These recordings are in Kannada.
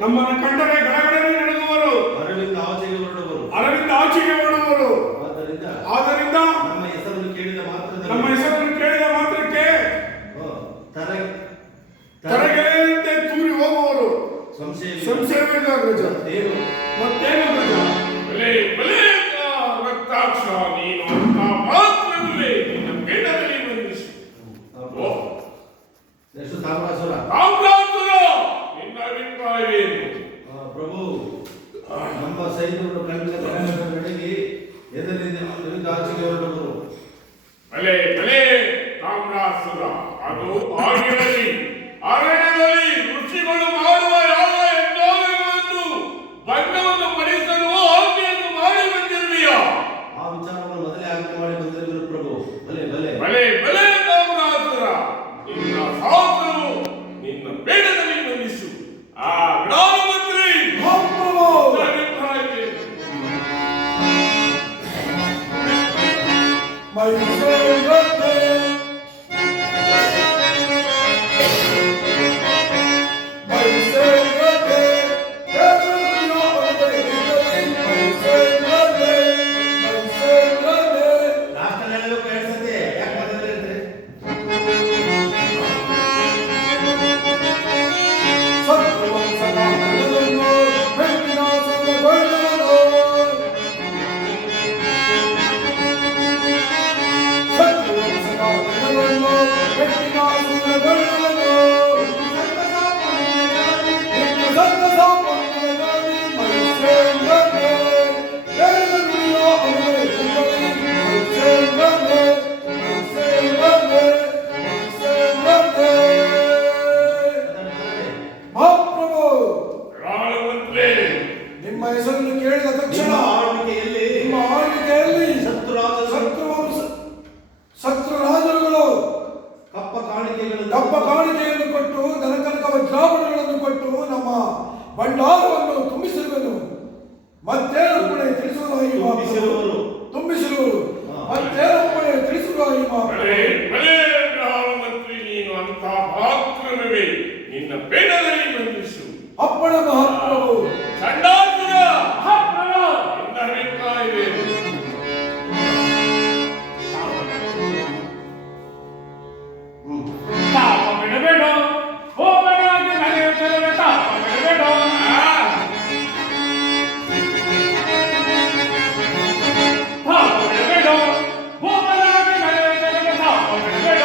ನಮ್ಮನ್ನು ಗಡಗಡನೆ ನಡೆಯುವರು. ಸೇವೆಗ ಗಜ ಮತ್ತೇನು ಗಜ ಬಲೆ ಬಲೆ ರಕ್ತಾಕ್ಷ ನೀನು ಅಂತ ಮಾತ್ರವೇ ನಿನ್ನ ಬೇಡದಲ್ಲಿ ಬಂದಿಸಿ ಎಷ್ಟು ತಾಮ್ರಾಸುರ ನಿನ್ನ ಅಭಿಪ್ರಾಯವೇನು? ಪ್ರಭು, ನಮ್ಮ ಸೈನಿಕರು ಕಣ್ಣಿನ ನಡೆಗಿ ಎದುರಿನಿಂದ ಆಚೆಗೆ ಹೊರಟವರು. ಬಲೆ ಬಲೆ ತಾಮ್ರಾಸುರ, ಅದು ಆಗಿರಲಿ. ಅರಣ್ಯದಲ್ಲಿ ಋಷಿಗಳು ಮಾಡುವ ಯಾವ ಯಜ್ಞಗಳನ್ನು ಬಣ್ಣವನ್ನು ಪಡಿಸಲು ಆಜ್ಞೆಯನ್ನು ಮಾಡಿ ಬಂದಿರಲಿಯಾ? ಆ ವಿಚಾರವನ್ನು ಮೊದಲೇ ಆಜ್ಞೆ ಮಾಡಿ ಬಂದಿರುವರು ಪ್ರಭು. ಬಲೆ ಬಲೆ ಬಲೆ ಬಲೆ ತಾಮ್ರಾಸುರ, ನಿನ್ನ ಸಾಧು ನಿನ್ನ ಬೇಡದಲ್ಲಿ ಬಂಧಿಸು. ಆ ಜ್ಞಾನ ಮಂತ್ರಿ ಕಪ್ಪ ಕಾಣಿಕೆಯನ್ನು ಕೊಟ್ಟು ದನಕನಕ ವಜ್ರಾಭರಣಗಳನ್ನು ಕೊಟ್ಟು ನಮ್ಮ ಭಂಡಾರವನ್ನು ತುಂಬಿಸಿರುವೆನು. ಮತ್ತೇನೊಬ್ಬಳೆ ತಿಳಿಸುವುದಾಗಿ ತುಂಬಿಸಿರುವರು. ಮತ್ತೇನೊಬ್ಬಳೆ ತಿಳಿಸುವುದಾಗಿ ಮಂತ್ರಿ, ನೀನು ಅಂತ ಮಹಾತ್ಮವೇ ನಿನ್ನ ಬೇಡದಲ್ಲಿ ಬಂಧಿಸು. ಅಪ್ಪಣ ಮಹಾತ್ಮವು ಚಂಡಾಸುರ ನಿನ್ನ ಅಭಿಪ್ರಾಯವೇನು? ತಾಪ ಬಿಡಬೇಡ, ಹೋಗನಾಗಿ ನಡೆಯುತ್ತದೆ. ತಾಪ ಬಿಡಬೇಡ, ತಾಪ ಬಿಡಬೇಡ, ಹೋಗನಾಗಿ ನಡೆಯುತ್ತದೆ. ತಾಪ ಬಿಡಬೇಡ,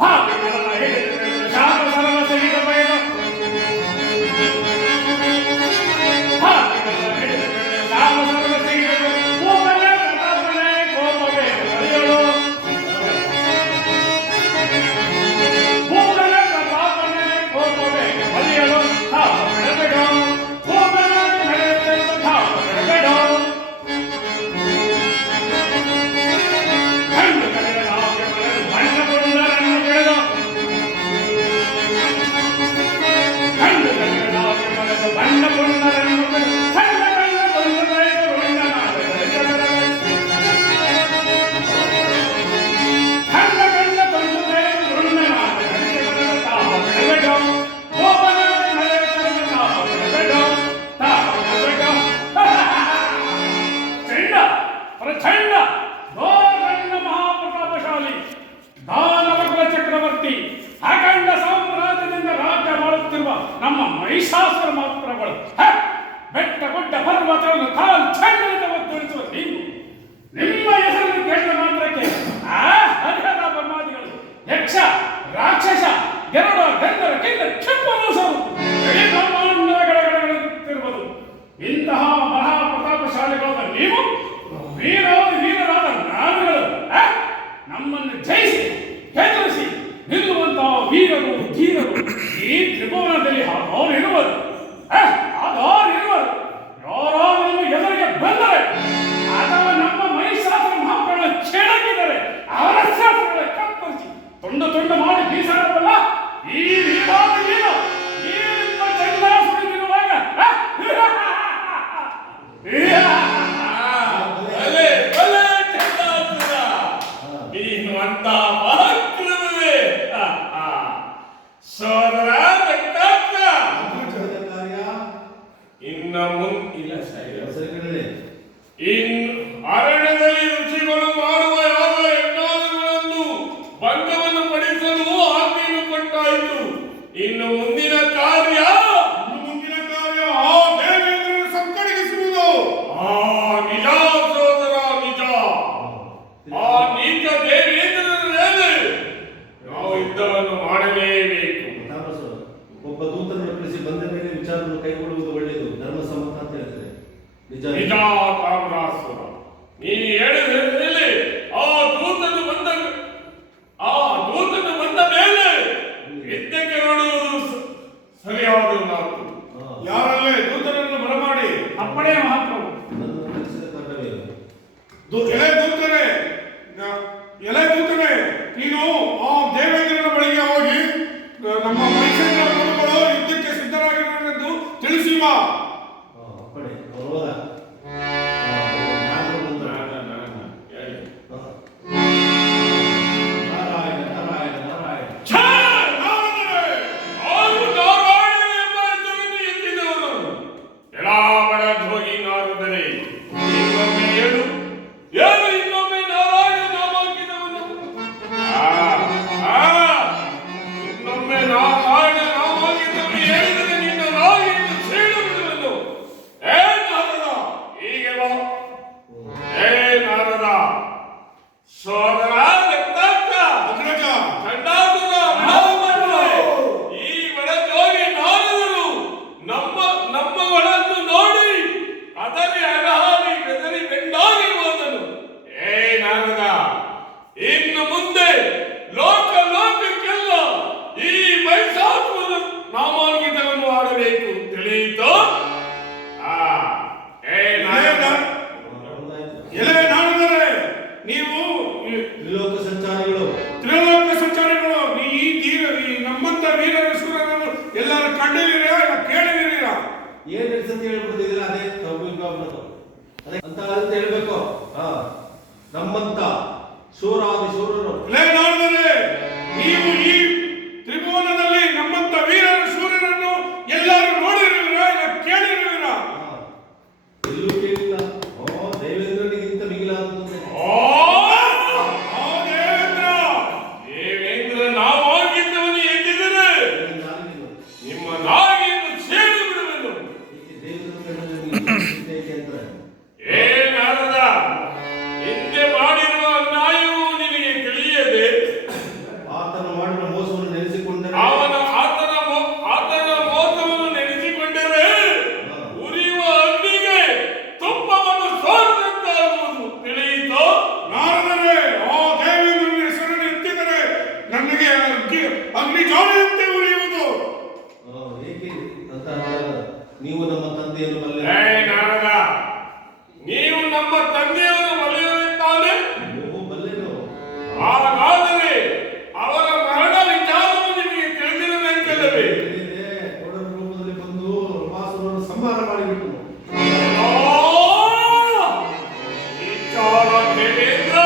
ಪಾಪಿಗಳನ್ನು ಹಿಡಿದು ಶಾಪ ಸರಳ ಸಹಿತ ಬಯಲು. ಪಾಪಿಗಳನ್ನು ಹಿಡಿದು ಶಾಪ ಸರಳ ಸಹಿತ ಕೋಪವೇ ಕೋಪವೇ ಕರೆಯಲು. ಅಖಂಡ ಸಾಮ್ರಾಜ್ಯದಿಂದ ರಾಜ್ಯ ಮಾಡುತ್ತಿರುವ ನಮ್ಮ ಮಹಿಷಾಸುರ ಮಾತ್ರಗಳು ಬೆಟ್ಟ ಗುಡ್ಡ ಪರ್ವತವನ್ನು ಕಾಲ್ ಚಂಡದಿಂದ ಒತ್ತುವರಿಸುವ ನೀವು ನಿಮ್ಮ ಹೆಸರನ್ನು ಕೇಳಿದ ಮಾತ್ರಕ್ಕೆ ಹರಿಹರ ಬ್ರಹ್ಮಾದಿಗಳು ಯಕ್ಷ ರಾಕ್ಷಸ ಗರುಡ ಗಂಧರ ಕಿಂದ ಕ್ಷಿಪಣಿಸುವುದು ಗಡಗಡಗಡುತ್ತಿರುವುದು. ಇಂತಹ ಮಹಾಪ್ರತಾಪಶಾಲಿಗಳಾದ ನೀವು ವೀರರಾದ ನಾವುಗಳು ನಮ್ಮನ್ನು ಜಯಿಸಿ ಹೆದರಿಸಿ ನಿಲ್ಲುವಂತಹ ವೀರರು ಧೀರರು ಈ ತ್ರಿಭುವನದಲ್ಲಿ ಹಾಗಾರು ಇರುವರು. ಹಾಗಾರು ಇರುವರು. ಯಾರಾದರೂ ಎದುರಿಗೆ ಬಂದರೆ ಅಥವಾ ನಮ್ಮ ಮೈಸೂರು ನಿಜ ನಿಜ ತಾಮ್ರಾಸುರ, ನೀನು ಹೇಳಿದ ಮೇಲೆ ಆ ದೂತನು ಬಂದ ಮೇಲೆ ಯುದ್ಧಕ್ಕೆ ನೋಡುವುದು ಸರಿಯಾದ ಮಾತು. ಯಾರಲ್ಲೇ ದೂತರನ್ನು ಬರಮಾಡಿ ಅಪ್ಪಣೆ ಮಹಾಪ್ರಭು. ನನ್ನನ್ನು ಕಳಿಸಿದ ಕರ್ತವ್ಯ ಇದು. ಎಲೆ ದೂತನೇ, ನೀನು ಆ ದೇವೇಂದ್ರನ ಬಳಿಗೆ ಹೋಗಿ ನಮ್ಮ ಮೈಸೂರಿನ ಪ್ರಭುಗಳು ಯುದ್ಧಕ್ಕೆ ಸಿದ್ಧರಾಗಿರುವುದೆಂದು ತಿಳಿಸಿ ಬಾ. ಅಪ್ಪಣೆ ಅವ್ರು ಹೋದ. ನಾನು ಬಂದ. ನಾರಾಯಣ ನಾರಾಯಣ ನಾರಾಯಣ. ಛೇ! ನಾರದರೆ! ಅವರು ನಾರಾಯಣ ಎಂಬ ಹೆಸರನ್ನು ಎತ್ತಿದವರು. ಎಲ್ಲಾ ಬಡದ್ರೋಹಿ ನಾರದರೆ, ಇನ್ನೊಮ್ಮೆ ಹೇಳು ಇನ್ನೊಮ್ಮೆ ನಾರಾಯಣ ನಾಮಾಂಕಿತವನ್ನು. ಇನ್ನೊಮ್ಮೆ ನಾರಾಯಣ ನಾಮಾಂಕಿತವನ್ನು ಹೇಳಿದರೆ ನಿನ್ನ ನಾಯಿಯನ್ನು ಸೀಳು ಬಿಡುವೆನು. ಏ ನಾರದ, ಹೀಗೆ ಬಾ. ಏ ನಾರದ, ಸೋದರ ರಕ್ತಾಂತ, ಅಗ್ರಜ, ಖಂಡಾಸುರ, ಮಹಾಮಂಡಲ, ಈ ಬಡದ್ರೋಹಿ ನಾರದರು ನಮ್ಮಗಳನ್ನು ನೋಡಿ ಅದರಿ ಅಲಹಾರಿ ಬೆದರಿ ಬೆಂಡಾಗಿ ಹೋದನು. ಏ ನಾರದ, ಇನ್ನು ಮುಂದೆ ಲೋಕಕ್ಕೆಲ್ಲ ಈ ಮೈಸಾಸುರ ನಾಮಾಂಕಿತವನ್ನು ಆಡಬೇಕು, ತಿಳಿಯಿತೋ? ಏ ನಾರದ, ಎಲೆ ನಾರದರೆ, ನೀವು ತ್ರಿಲೋಕ ಸಂಚಾರಿಗಳು. ತ್ರಿಲೋಕ ಸಂಚಾರಿಗಳು. ಈ ನಮ್ಮಂತ ವೀರರ ಶೂರರನ್ನು ಎಲ್ಲರೂ ಕಂಡಿದ್ದೀರಾ ಇಲ್ಲ ಕೇಳಿದ್ದೀರಾ? ಏನ್ ಸತಿ ಹೇಳ್ಬಿಡ್ತಿದಿಲ್ಲ, ಅದೇ ತಪ್ಪಿದ್ದು ಅದೇ ಅಂತ ಹೇಳ್ಬೇಕು. ನಮ್ಮಂತ ಶೂರಾದಿ ಶೂರರು. ಎಲೆ ನಾರದರೆ, ನೀವು ಈ ತ್ರಿಭುವನದಲ್ಲಿ ನಮ್ಮಂತ ವೀರರ ಶೂರರನ್ನು ಎಲ್ಲರೂ ನೋಡಿರುವಿರಾ ಇಲ್ಲ ಕೇಳಿರುವಿರಾ? ಎಲ್ಲೂ ಕೇಳಿಲ್ಲ. ದೇವೇಂದ್ರನಿಗಿಂತ ಮಿಗಿಲಾದಂತೆ. ದೇವೇಂದ್ರ ನಾವಾಗಿದ್ದವನು ಎದ್ದಿದ್ದರೆ ನಿಮ್ಮ ನಾಗಿಯನ್ನು ಸೇಡು ಬಿಡುವೆನು. ಏ ನಾರದ, ಹಿಂದೆ ಮಾಡಿರುವ ಅನ್ಯಾಯವು ನಿನಗೆ ತಿಳಿಯದೆ ಆತನ ಮಾಡಿದ ಮೋಸವನ್ನು ನೆನೆಸಿಕೊಂಡರೆ ಆತನ ಮೋಸವನ್ನು ನೆನೆಸಿಕೊಂಡರೆ ಉರಿಯುವ ಅಗ್ನಿಗೆ ತುಪ್ಪವನ್ನು ಸೋರಿದಂತಾಗುವುದು, ತಿಳಿಯಿತೋ? ನಾರದರೆ, ಆ ದೇವೇಂದ್ರನ ಹೆಸರನ್ನು ಎತ್ತಿದರೆ ನನಗೆ ಅಗ್ನಿ ಜ್ವಾಲೆಯಂತೆ ಉರಿಯುವುದು. ಏಕೆ ಅಂತ ಅಂದಾಗ ನೀವು ನಮ್ಮ ತಂದೆಯನ್ನು ಬಲ್ಲೆ. ಏ ನಾರದ, ನೀವು ನಮ್ಮ ತಂದೆಯನ್ನು ಒಲೆಯುತ್ತಾನೆ. ಬಲ್ಲೆನು. ಹಾಗಾದರೆ ಅವರ ಮರಣ ವಿಚಾರವು ನಿಮಗೆ ತಿಳಿದಿರಬೇಕಲ್ಲವೇ? ಕೋಡರ ರೂಪದಲ್ಲಿ ಬಂದು ರಮಾಸುರನ್ನು ಸಂಹಾರ ಮಾಡಿಬಿಟ್ಟು ವಿಚಾರ ದೇವೇಂದ್ರ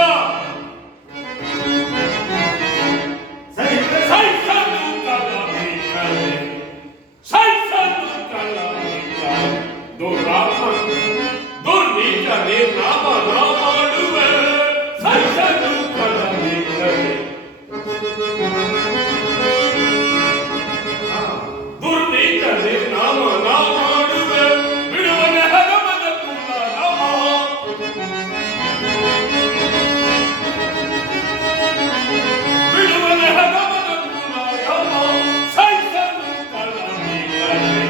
ದುರ್ನೀಚ ನಿರ್ನಾಮ ಮಾಡುವೆ ದುರ್ನೀಚ ನಿರ್ನಾಮ ಮಾಡುವೆ ಬಿಡುವನೆ ಹಗಮದ ಕುಲ ಬಿಡುವನೆ ಹಗಮದ ಕುಲ ಸೈಸನು ಕಲಮಿಕಲೆ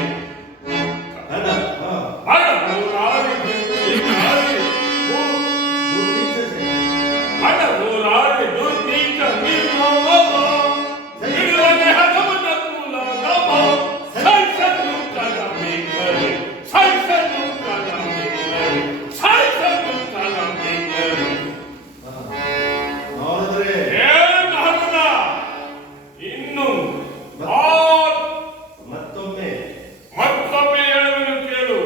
ಅಡಮೂರಾರಿ ದುರ್ನೀಚ ನಿರ್ನಾಮ ಬಿಡುವನೆ ಹಗಮದ ಕುಲ ಸೈಸನು ಕಲಮಿಕಲೆ ಸೈಸನು ಕಲಮಿಕಲೆ ಸೈಸನು ಕಲಮಿಕಲೆ. ಅವರಾದರೆ ಏನಾಗದ ಇನ್ನು ಮತ್ತೊಮ್ಮೆ ಹೇಳುವೆನು ಕೇಳು.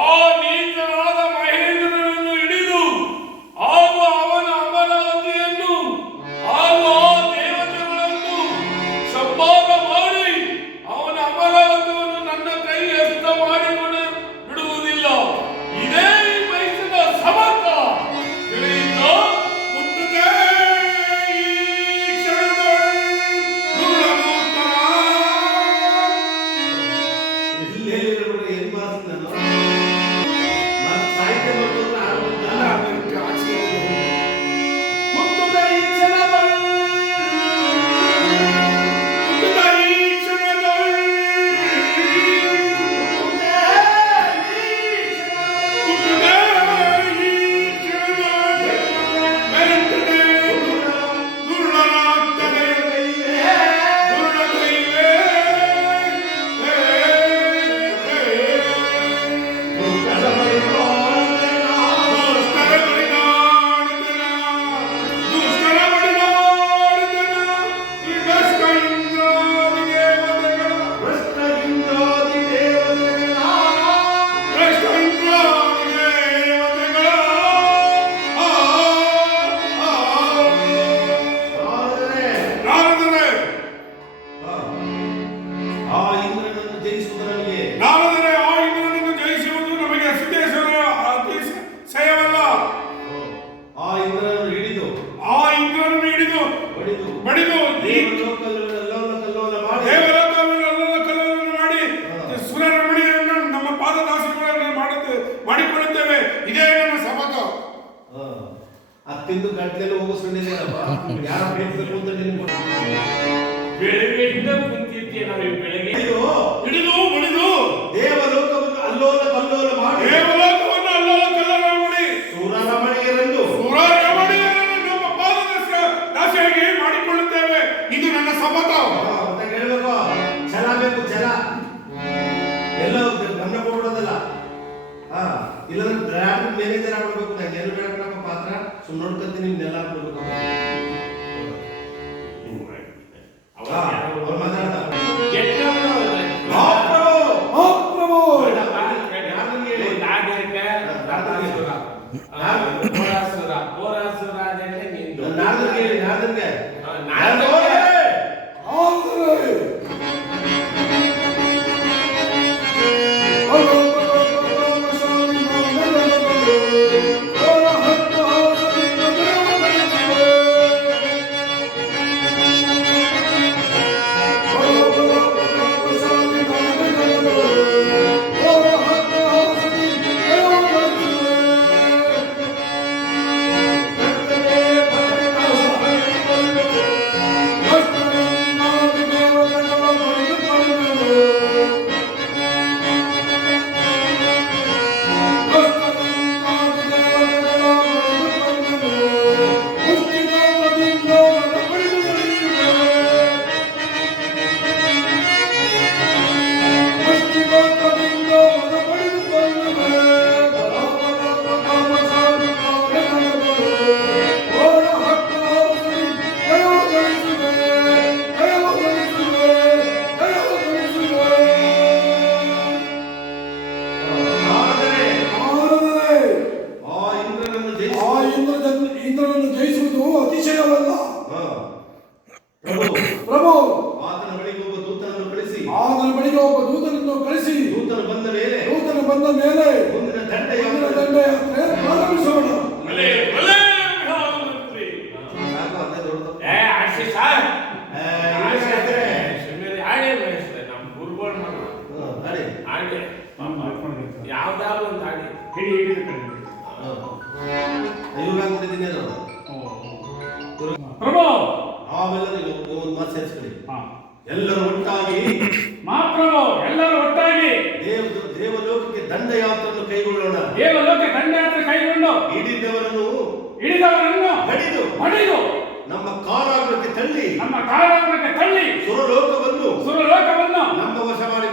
ಆ ನೀಚನಾದ ಮಹೇಂದ್ರನನ್ನು ಹಿಡಿದು ಹಾಗೂ ಅವನ ಅಮರಾವತಿಯನ್ನು ಹಾಗೂ ಆ ದೇವತೆಗಳನ್ನು ಸಂಭಾಗ ಮಾಡಿ ಅವನ ಅಮರಾವತಿಯನ್ನು ನನ್ನ ಕೈ ಹಸ್ತ ಮಾಡಿಕೊಂಡು ಬಿಡುವುದಿಲ್ಲ. ಇದೇ ಈ ವಯಸ್ಸಿನ ಸಮರ್ಥ, ತಿಳಿಯಿತೋ? ಹುಟ್ಟುತ್ತೆ ಈ ಕ್ಷಣದಲ್ಲಿ ದುರ್ಲಭೋತ್ತರ. ಇಲ್ಲೇ ಏನ್ ಮಾಡ್ತೀನಿ ನಾನು ಸಾಹಿತ್ಯ ಮಾಡ್ಕೊಂಡು ಹುಟ್ಟುತ್ತೆ ಈ ಕ್ಷಣದಲ್ಲಿ ಹುಟ್ಟುತ್ತೆ ತಿಂದು ಗಂಟ್ಲೆಲ್ಲ ಹೋಗಿಸ್ಕೊಂಡಿದ್ದೇನಪ್ಪ ಯಾರು ಬೇಕು ಅಂತ ನಿನ್ಗೆ ಬೆಳಗ್ಗೆಯಿಂದ ಕುಂತಿದ್ದೆ ನಾವು ಬೆಳಗ್ಗೆ ಹಿಡಿದು ಮುಡಿದು ದೇವಲೋಕವನ್ನು ಅಲ್ಲೋಲ ಕಲ್ಲೋಲ ಮಾಡಿ ದೇವಲೋಕವನ್ನು ಅಲ್ಲೋಲ ಕಲ್ಲೋಲ ಮಾಡಿ ಸೂರರಮಣಿಯರೆಂದು ನಮ್ಮ ಪಾದದ ದಾಸಿಯಾಗಿ ಮಾಡಿಕೊಳ್ಳುತ್ತೇವೆ. ಇದು ನನ್ನ ಶಪಥ. ಅಂತ ಹೇಳ್ಬೇಕು, ಛಲ ಬೇಕು, ಛಲ. ಎಲ್ಲ ಗಮನ ಕೊಡೋದಲ್ಲ. ಇಲ್ಲಾಂದ್ರೆ ಡ್ರಾಫ್ಟ್ ಮ್ಯಾನೇಜರ್ ಆಗ್ಬಿಡ್ಬೇಕು. ನಾನು ಏನು ಬೇಡ ಪಾತ್ರ ಸುಮ್ಮನೆ ನೋಡ್ಕೊಂತೀನಿ, ನಿಮ್ನೆಲ್ಲ ಆಗ್ಬಿಡ್ಬೇಕು. ಅವ್ರು ಮಾತಾಡ್ತಾರೆ ಇಂದ್ರನನ್ನು ಜಯಿಸುವುದು ಅತಿಶಯವಲ್ಲ. ಪ್ರಭು, ಆತನ ಬಳಿಗೆ ಒಬ್ಬ ದೂತನನ್ನು ಕಳಿಸಿ ದೂತನು ಬಂದ ಮೇಲೆ ಮುಂದಿನ ದಂಡಯಾತ್ರೆ ಪ್ರಾರಂಭಿಸೋಣ. ಯಾವ್ದಾದ್ರು ಒಂದು ಆಡಿ ಪ್ರಭು ಆಮೇಲೆ ಒಂದು ಮಾತು ಸೇರಿಸ್ಕೊಳ್ಳಿ. ಎಲ್ಲರೂ ಒಟ್ಟಾಗಿ ಮಹಾಪ್ರಭು, ಎಲ್ಲರೂ ಒಟ್ಟಾಗಿ ದೇವಲೋಕಕ್ಕೆ ದಂಡಯಾತ್ರೆಯನ್ನು ಕೈಗೊಳ್ಳೋಣ. ಕೈಗೊಂಡು ಹಿಡಿದವರನ್ನು ಹೊಡೆದು ನಮ್ಮ ಕಾರಾಗೃಹಕ್ಕೆ ತಳ್ಳಿ ಸುರಲೋಕವನ್ನು ನಮ್ಮ ವಶ ಮಾಡಿ